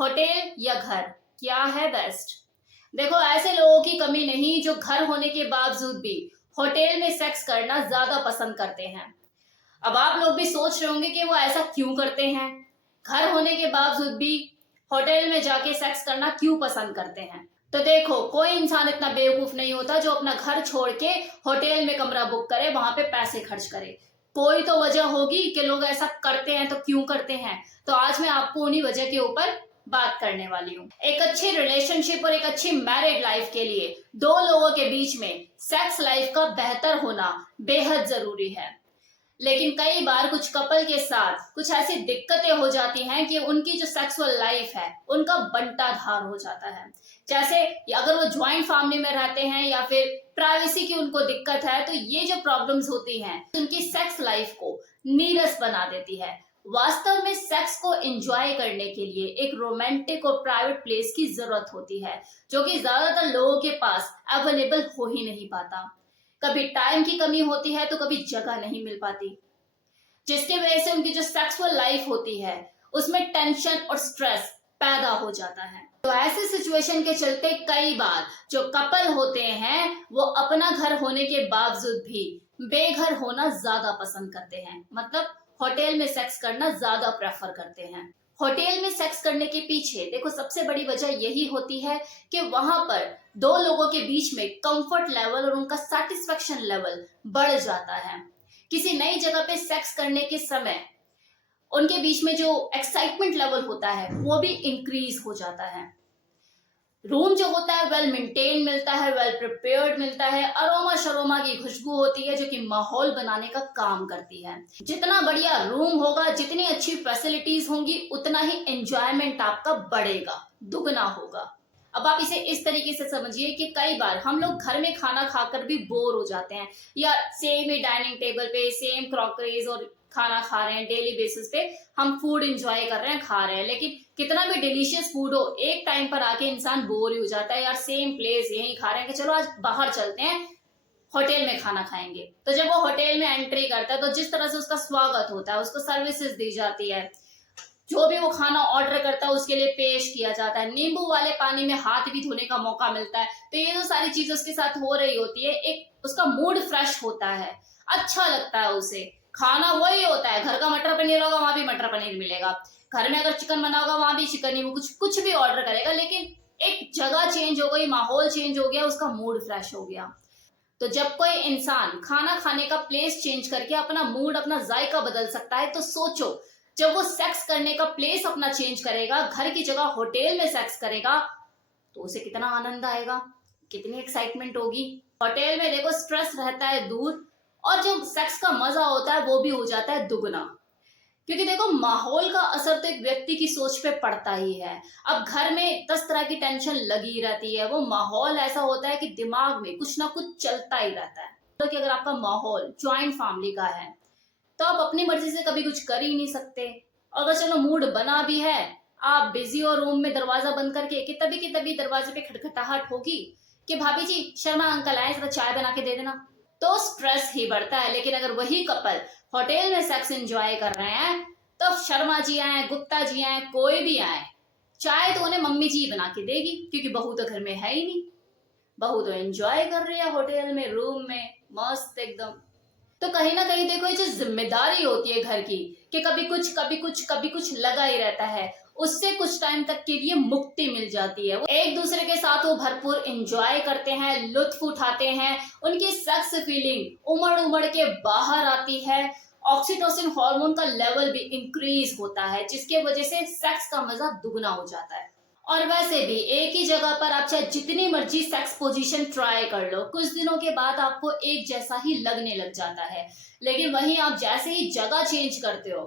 Hotel या घर, क्या है बेस्ट? देखो, ऐसे लोगों की कमी नहीं जो घर होने के बावजूद भी होटल में सेक्स करना ज्यादा पसंद करते हैं। अब आप लोग भी सोच रहे होंगे कि वो ऐसा क्यों करते हैं, घर होने के बावजूद भी होटल में जाके सेक्स करना क्यों पसंद करते हैं। तो देखो, कोई इंसान इतना बेवकूफ नहीं होता जो अपना घर छोड़ के होटल में कमरा बुक करे, वहां पे पैसे खर्च करे। कोई तो वजह होगी कि लोग ऐसा करते हैं, तो क्यों करते हैं। तो आज मैं आपको उन्हीं वजह के ऊपर बात करने वाली हूँ। एक अच्छी रिलेशनशिप और एक अच्छी मैरिड लाइफ के लिए दो लोगों के बीच में सेक्स लाइफ का बेहतर होना बेहद जरूरी है। लेकिन कई बार कुछ कपल के साथ कुछ ऐसी दिक्कतें हो जाती हैं कि उनकी जो सेक्सुअल लाइफ है उनका बंटाधार हो जाता है। जैसे अगर वो ज्वाइंट फैमिली में रहते हैं या फिर प्राइवेसी की उनको दिक्कत है, तो ये जो प्रॉब्लम्स होती हैं उनकी सेक्स लाइफ को नीरस बना देती है। वास्तव में सेक्स को एंजॉय करने के लिए एक रोमांटिक और प्राइवेट प्लेस की जरूरत होती है, जो कि ज्यादातर लोगों के पास अवेलेबल हो ही नहीं पाता। कभी टाइम की कमी होती है तो कभी जगह नहीं मिल पाती, जिसकी वजह से उनकी जो सेक्सुअल लाइफ होती है उसमें टेंशन और स्ट्रेस पैदा हो जाता है। तो ऐसे सिचुएशन के चलते कई बार जो कपल होते हैं वो अपना घर होने के बावजूद भी बेघर होना ज्यादा पसंद करते हैं, मतलब होटल में सेक्स करना ज्यादा प्रेफर करते हैं। होटल में सेक्स करने के पीछे देखो सबसे बड़ी वजह यही होती है कि वहां पर दो लोगों के बीच में कंफर्ट लेवल और उनका सेटिस्फेक्शन लेवल बढ़ जाता है। किसी नई जगह पे सेक्स करने के समय उनके बीच में जो एक्साइटमेंट लेवल होता है वो भी इंक्रीज हो जाता है। रूम जो होता है वेल मेंटेन मिलता है, वेल प्रिपेयर्ड मिलता है, अरोमा शरोमा की खुशबू होती है जो कि माहौल बनाने का काम करती है। जितना बढ़िया रूम होगा, जितनी अच्छी फैसिलिटीज होंगी, उतना ही एंजॉयमेंट आपका बढ़ेगा, दुगना होगा। अब आप इसे इस तरीके से समझिए कि कई बार हम लोग घर में खाना खाकर भी बोर हो जाते हैं, या सेम ही डाइनिंग टेबल पे सेम क्रॉकरीज और खाना खा रहे हैं, डेली बेसिस पे हम फूड एंजॉय कर रहे हैं, खा रहे हैं, लेकिन कितना भी डिलीशियस फूड हो, एक टाइम पर आके इंसान बोर ही हो जाता है। यार सेम प्लेस यही खा रहे हैं, कि चलो आज बाहर चलते हैं, होटल में खाना खाएंगे। तो जब वो होटल में एंट्री करता है तो जिस तरह से उसका स्वागत होता है, उसको सर्विसेज दी जाती है, जो भी वो खाना ऑर्डर करता है उसके लिए पेश किया जाता है, नींबू वाले पानी में हाथ भी धोने का मौका मिलता है, तो ये जो सारी चीजें उसके साथ हो रही होती है, एक उसका मूड फ्रेश होता है, अच्छा लगता है उसे। खाना वही होता है, घर का मटर पनीर होगा वहां भी मटर पनीर मिलेगा, घर में अगर चिकन बना होगा वहां भी चिकन ही, वो कुछ कुछ भी ऑर्डर करेगा, लेकिन एक जगह चेंज हो गई, माहौल चेंज हो गया, उसका मूड फ्रेश हो गया। तो जब कोई इंसान खाना खाने का प्लेस चेंज करके अपना मूड, अपना जायका बदल सकता है, तो सोचो जब वो सेक्स करने का प्लेस अपना चेंज करेगा, घर की जगह होटल में सेक्स करेगा, तो उसे कितना आनंद आएगा, कितनी एक्साइटमेंट होगी। होटल में देखो स्ट्रेस रहता है दूर, और जो सेक्स का मजा होता है वो भी हो जाता है दुगना। क्योंकि देखो माहौल का असर तो एक व्यक्ति की सोच पे पड़ता ही है। अब घर में 10 तरह की टेंशन लगी रहती है, वो माहौल ऐसा होता है कि दिमाग में कुछ ना कुछ चलता ही रहता है। तो कि अगर आपका माहौल ज्वाइंट फैमिली का है तो आप अपनी मर्जी से कभी कुछ कर ही नहीं सकते। अगर चलो मूड बना भी है, आप बिजी और रूम में दरवाजा बंद करके कि तभी दरवाजे पे खटखटाहट होगी कि भाभी जी शर्मा अंकल आए, जरा चाय बना के दे देना, तो स्ट्रेस ही बढ़ता है। लेकिन अगर वही कपल होटल में सेक्स एंजॉय कर रहे हैं, तो शर्मा जी आए, गुप्ता जी आए, कोई भी आए, चाय तो उन्हें मम्मी जी बना के देगी, क्योंकि बहू तो घर में है ही नहीं। बहू तो एंजॉय कर रही है होटल में, रूम में मस्त एकदम। तो कहीं ना कहीं देखो ये जो जिम्मेदारी होती है घर की, कि कभी कुछ कभी कुछ कभी कुछ लगा ही रहता है, उससे कुछ टाइम तक के लिए मुक्ति मिल जाती है। वो एक दूसरे के साथ वो भरपूर एंजॉय करते हैं, लुत्फ उठाते हैं, उनकी सेक्स फीलिंग उमड़ उमड़ के बाहर आती है, ऑक्सीटोसिन हार्मोन का लेवल भी इंक्रीज होता है, जिसके वजह से सेक्स का मजा दुगना हो जाता है। और वैसे भी एक ही जगह पर आप चाहे जितनी मर्जी सेक्स पोजीशन ट्राई कर लो, कुछ दिनों के बाद आपको एक जैसा ही लगने लग जाता है। लेकिन वहीं आप जैसे ही जगह चेंज करते हो,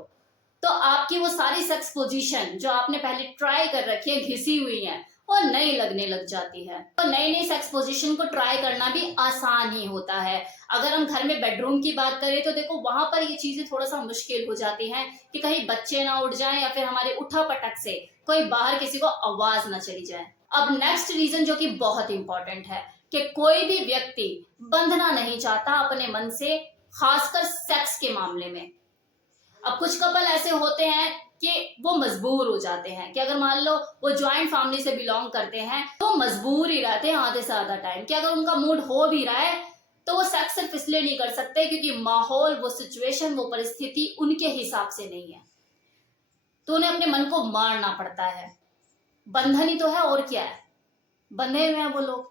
तो आपकी वो सारी सेक्स पोजीशन जो आपने पहले ट्राई कर रखी है, घिसी हुई है, वो नई लगने लग जाती है। तो नई नई सेक्स पोजीशन को ट्राई करना भी आसान ही होता है। अगर हम घर में बेडरूम की बात करें तो देखो वहां पर ये चीजें थोड़ा सा मुश्किल हो जाती हैं, कि कहीं बच्चे ना उठ जाएं या फिर हमारे उठा पटक से कोई बाहर किसी को आवाज ना चली जाए। अब नेक्स्ट रीजन जो कि बहुत इंपॉर्टेंट है, कि कोई भी व्यक्ति बंधना नहीं चाहता अपने मन से, खासकर सेक्स के मामले में। अब कुछ कपल ऐसे होते हैं कि वो मजबूर हो जाते हैं कि अगर मान लो वो ज्वाइंट फैमिली से बिलोंग करते हैं तो मजबूर ही रहते हैं आधे से आधा टाइम कि अगर उनका मूड हो भी रहा है तो वो सेक्स सिर्फ इसलिए नहीं कर सकते क्योंकि माहौल, वो सिचुएशन, वो परिस्थिति उनके हिसाब से नहीं है, तो उन्हें अपने मन को मारना पड़ता है। बंधन ही तो है, और क्या है, बंधे हुए हैं वो लोग।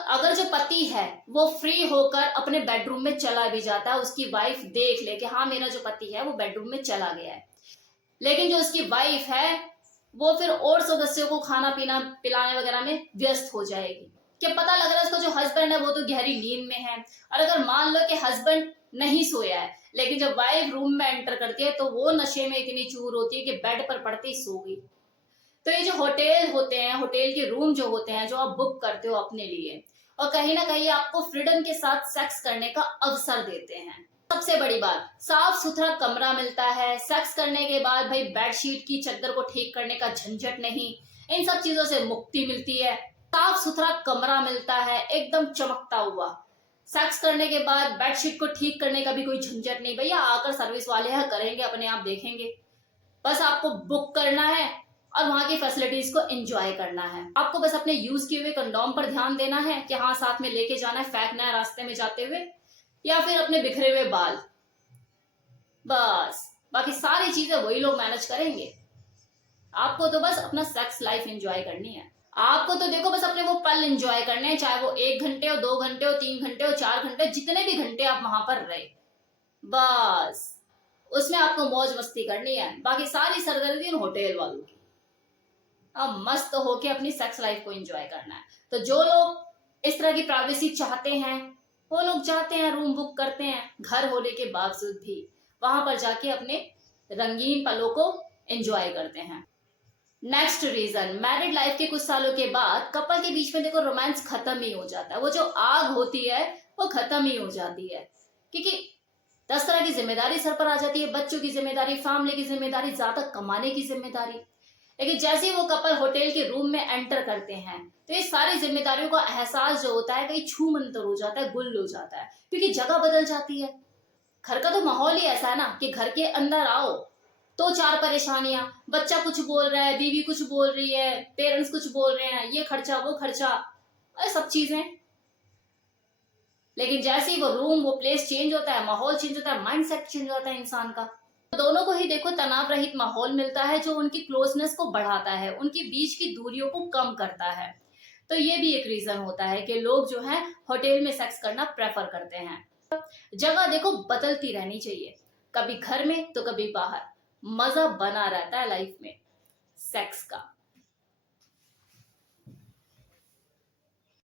अगर जो पति है वो फ्री होकर अपने बेडरूम में चला भी जाता है, उसकी वाइफ देख ले कि हाँ मेरा जो पति है वो बेडरूम में चला गया है, लेकिन जो उसकी वाइफ है वो फिर और सदस्यों को खाना पीना पिलाने वगैरह में व्यस्त हो जाएगी, क्या पता लग रहा है उसका जो हस्बैंड है वो तो गहरी नींद में है। और अगर मान लो कि हस्बैंड नहीं सोया है, लेकिन जब वाइफ रूम में एंटर करती है तो वो नशे में इतनी चूर होती है कि बेड पर पड़ते ही सो गई। तो ये जो होटल होते हैं, होटल के रूम जो होते हैं जो आप बुक करते हो अपने लिए, और कहीं ना कहीं आपको फ्रीडम के साथ सेक्स करने का अवसर देते हैं। सबसे बड़ी बात, साफ सुथरा कमरा मिलता है, सेक्स करने के बाद भाई बेडशीट की चद्दर को ठीक करने का झंझट नहीं, इन सब चीजों से मुक्ति मिलती है। साफ सुथरा कमरा मिलता है एकदम चमकता हुआ, सेक्स करने के बाद बेडशीट को ठीक करने का भी कोई झंझट नहीं, भैया आकर सर्विस वाले हैं करेंगे, अपने आप देखेंगे। बस आपको बुक करना है और वहां की फैसिलिटीज को एंजॉय करना है। आपको बस अपने यूज किए हुए कंडोम पर ध्यान देना है कि हाँ साथ में लेके जाना है, फेंकना है रास्ते में जाते हुए, या फिर अपने बिखरे हुए बाल, बस बाकी सारी चीजें वही लोग मैनेज करेंगे। आपको तो बस अपना सेक्स लाइफ एंजॉय करनी है। आपको तो देखो बस अपने वो पल एंजॉय करने हैं, चाहे वो 1 घंटे हो, 2 घंटे हो, 3 घंटे हो, 4 घंटे, जितने भी घंटे आप वहां पर रहे, बस उसमें आपको मौज मस्ती करनी है। बाकी सारी सरदर्दी उन होटल वालों की। अब मस्त होके अपनी सेक्स लाइफ को एंजॉय करना है। तो जो लोग इस तरह की प्राइवेसी चाहते हैं वो लोग जाते हैं, रूम बुक करते हैं, घर होने के बावजूद भी वहां पर जाके अपने रंगीन पलों को एंजॉय करते हैं। नेक्स्ट रीजन, मैरिड लाइफ के कुछ सालों के बाद कपल के बीच में देखो रोमांस खत्म ही हो जाता है, वो जो आग होती है वो खत्म ही हो जाती है, क्योंकि 10 तरह की जिम्मेदारी सर पर आ जाती है, बच्चों की जिम्मेदारी, फैमिली की जिम्मेदारी, ज्यादा कमाने की जिम्मेदारी। लेकिन जैसे ही वो कपल होटल के रूम में एंटर करते हैं तो ये सारी जिम्मेदारियों का एहसास जो होता है कहीं छू मंतर हो जाता है, गुल हो जाता है, क्योंकि जगह बदल जाती है। घर का तो माहौल ही ऐसा है ना कि घर के अंदर आओ तो 4 परेशानियां, बच्चा कुछ बोल रहा है, बीवी कुछ बोल रही है, पेरेंट्स कुछ बोल रहे हैं, ये खर्चा वो खर्चा, सब चीजें। लेकिन जैसे ही वो रूम, वो प्लेस चेंज होता है, माहौल चेंज होता है, माइंड सेट चेंज होता है इंसान का, दोनों को ही देखो तनाव रहित माहौल मिलता है जो उनकी क्लोजनेस को बढ़ाता है, उनके बीच की दूरियों को कम करता है। तो ये भी एक रीजन होता है कि लोग जो है होटल में सेक्स करना प्रेफर करते हैं। जगह देखो बदलती रहनी चाहिए, कभी घर में तो कभी बाहर, मजा बना रहता है लाइफ में सेक्स का।